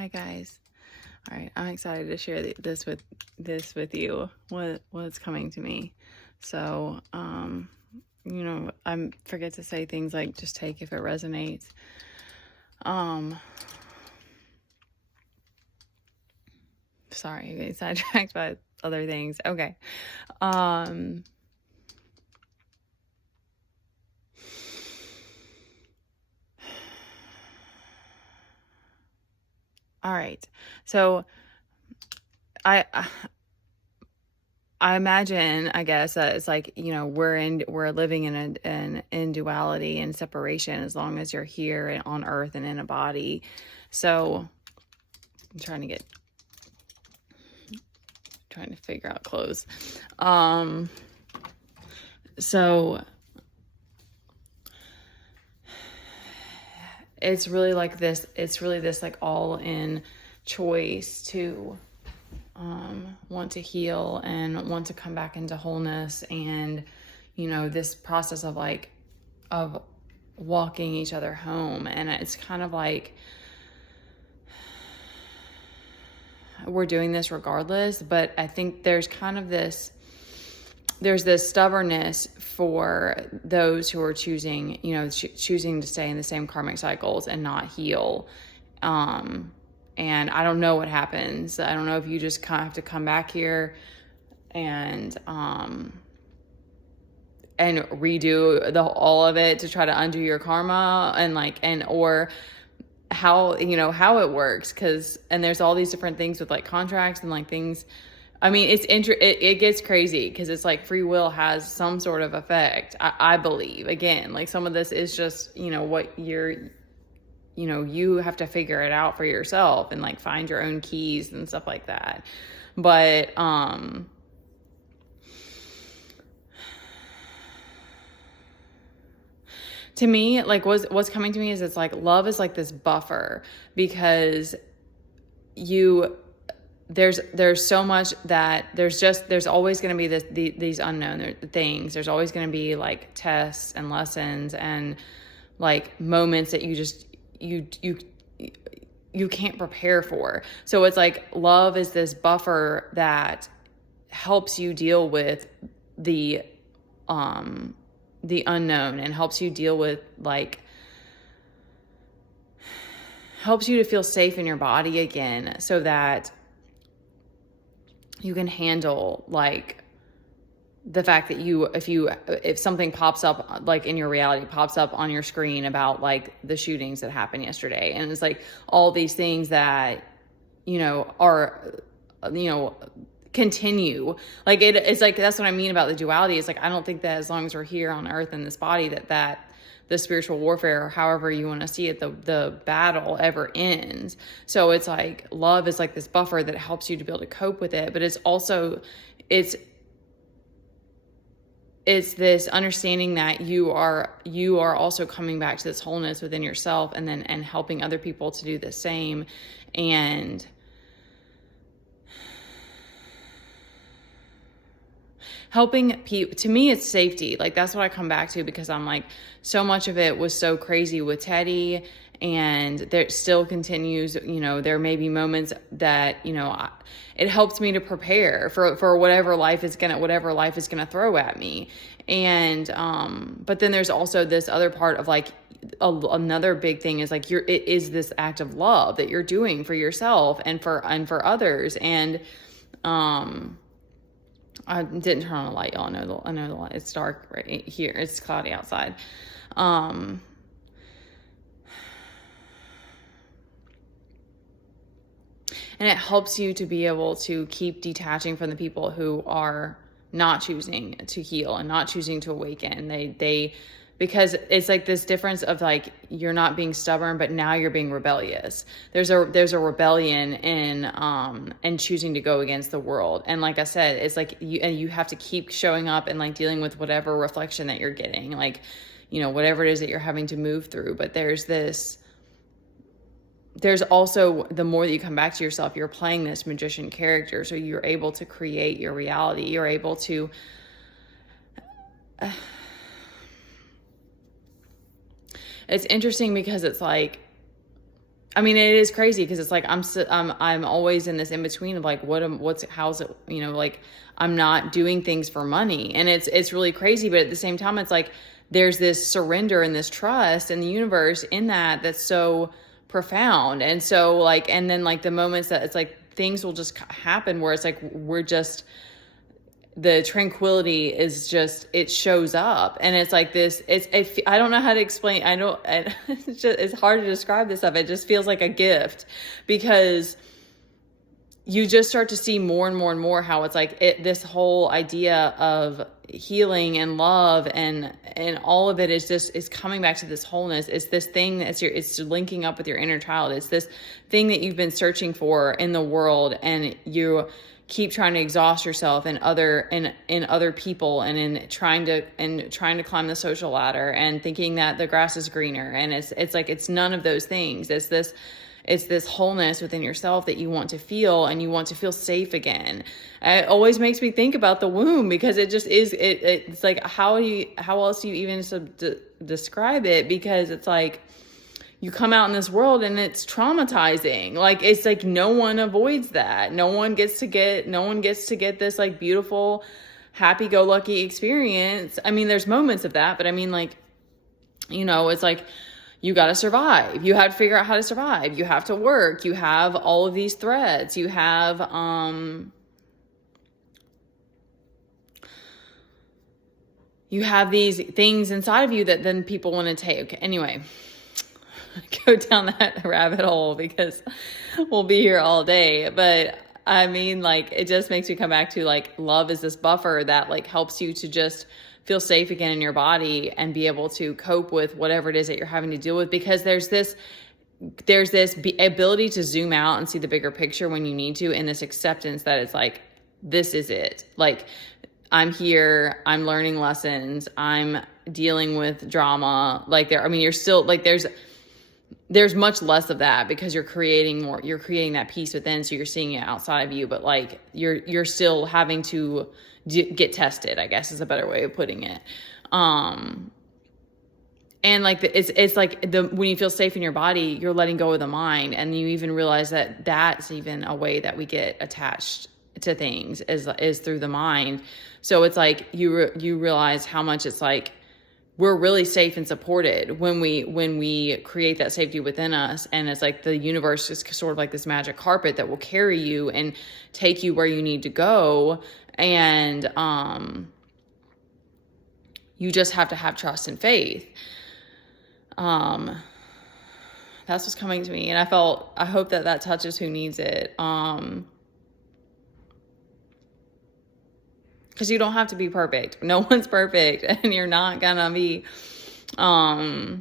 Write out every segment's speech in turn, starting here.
Hi guys. All right, I'm excited to share this with you. What's coming to me. So, I forget to say things like just take if it resonates. Um, Sorry, I get sidetracked by other things. Okay. Um, all right. So, I I imagine, I guess, that it's like, we're living in duality and separation as long as you're here and on earth and in a body. So I'm trying to figure out clothes. So it's really this like all in choice to want to heal and want to come back into wholeness, and this process of walking each other home. And it's kind of like we're doing this regardless, but I think there's this stubbornness for those who are choosing to stay in the same karmic cycles and not heal. And I don't know what happens. I don't know if you just kind of have to come back here and redo all of it to try to undo your karma, or how it works, and there's all these different things with like contracts and like things. I mean, it gets crazy because it's like free will has some sort of effect. I believe, again, like some of this is just what you have to figure it out for yourself and like find your own keys and stuff like that. But to me, like what's coming to me is it's like love is like this buffer, because there's so much that there's always going to be these unknown things. There's always going to be like tests and lessons and like moments that you can't prepare for. So it's like love is this buffer that helps you deal with the unknown, and helps you deal with helps you to feel safe in your body again, so that you can handle like the fact that if something pops up like in your reality, pops up on your screen about like the shootings that happened yesterday, and it's like all these things that are continue, like it's like that's what I mean about the duality. It's like I don't think that as long as we're here on earth in this body that the spiritual warfare, or however you want to see it, the battle ever ends. So it's like love is like this buffer that helps you to be able to cope with it, but it's also it's this understanding that you are also coming back to this wholeness within yourself, and helping other people to do the same. And helping people, to me, it's safety. Like that's what I come back to, because I'm like, so much of it was so crazy with Teddy, and there still continues. There may be moments that it helps me to prepare for whatever life is gonna throw at me. And but then there's also this other part of like another big thing is like it is this act of love that you're doing for yourself and for others. And I didn't turn on the light, y'all. I know the light. It's dark right here. It's cloudy outside. And it helps you to be able to keep detaching from the people who are not choosing to heal and not choosing to awaken. Because it's like this difference of like, you're not being stubborn, but now you're being rebellious. There's a rebellion in choosing to go against the world. And like I said, it's like you have to keep showing up and like dealing with whatever reflection that you're getting, like, whatever it is that you're having to move through. But there's also, the more that you come back to yourself, you're playing this magician character. So you're able to create your reality. You're able to, it's interesting because it's like, I mean, it is crazy because it's like I'm always in this in between of like how's it, like I'm not doing things for money, and it's really crazy, but at the same time it's like there's this surrender and this trust in the universe in that's so profound. And so like, and then like the moments that it's like things will just happen where it's like we're just, the tranquility is just, it shows up, and it's like this, I don't know how to explain. I don't, it's hard to describe this stuff. It just feels like a gift, because you just start to see more and more and more how it's like this whole idea of healing and love and all of it is just, is coming back to this wholeness. It's this thing it's linking up with your inner child. It's this thing that you've been searching for in the world, and you keep trying to exhaust yourself in other people, and in trying to climb the social ladder and thinking that the grass is greener. And it's like, it's none of those things. It's this wholeness within yourself that you want to feel, and you want to feel safe again. It always makes me think about the womb, because it just is, it's like, how else do you even describe it? Because it's like, you come out in this world and it's traumatizing. Like, it's like, no one avoids that. No one gets to get this like beautiful, happy-go-lucky experience. I mean, there's moments of that, but I mean, like, it's like, you got to survive. You have to figure out how to survive. You have to work. You have all of these threats. You have, these things inside of you that then people want to take. Anyway, go down that rabbit hole because we'll be here all day. But I mean, like, it just makes me come back to like, love is this buffer that like helps you to just feel safe again in your body and be able to cope with whatever it is that you're having to deal with, because there's this ability to zoom out and see the bigger picture when you need to, and this acceptance that it's like, this is it. Like, I'm here, I'm learning lessons, I'm dealing with drama. Like, you're still like, there's much less of that because you're creating that peace within. So you're seeing it outside of you, but like you're still having to get tested, I guess is a better way of putting it. And like it's like when you feel safe in your body, you're letting go of the mind, and you even realize that that's even a way that we get attached to things is through the mind. So it's like you realize how much it's like we're really safe and supported when we create that safety within us. And it's like the universe is sort of like this magic carpet that will carry you and take you where you need to go. And you just have to have trust and faith. That's what's coming to me. And I hope that touches who needs it. Because you don't have to be perfect. No one's perfect, and you're not gonna be, you're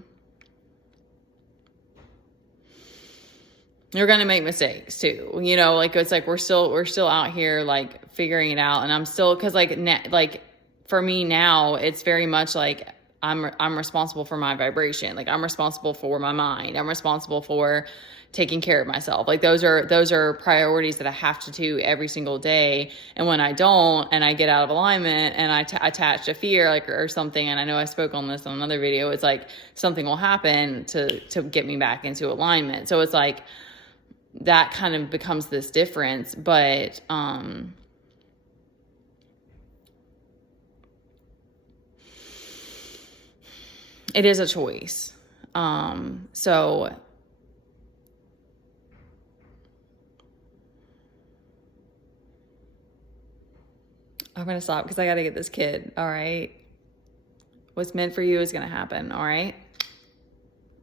gonna make mistakes too. Like, it's like we're still out here like figuring it out, and I'm still, because like for me now, it's very much like I'm responsible for my vibration. Like, I'm responsible for my mind. I'm responsible for taking care of myself. Like, those are priorities that I have to do every single day. And when I don't, and I get out of alignment, and I attach to fear, like, or something, and I know I spoke on this on another video, it's like something will happen to get me back into alignment. So it's like that kind of becomes this difference. But it is a choice. So I'm going to stop because I got to get this kid. All right. What's meant for you is going to happen. All right.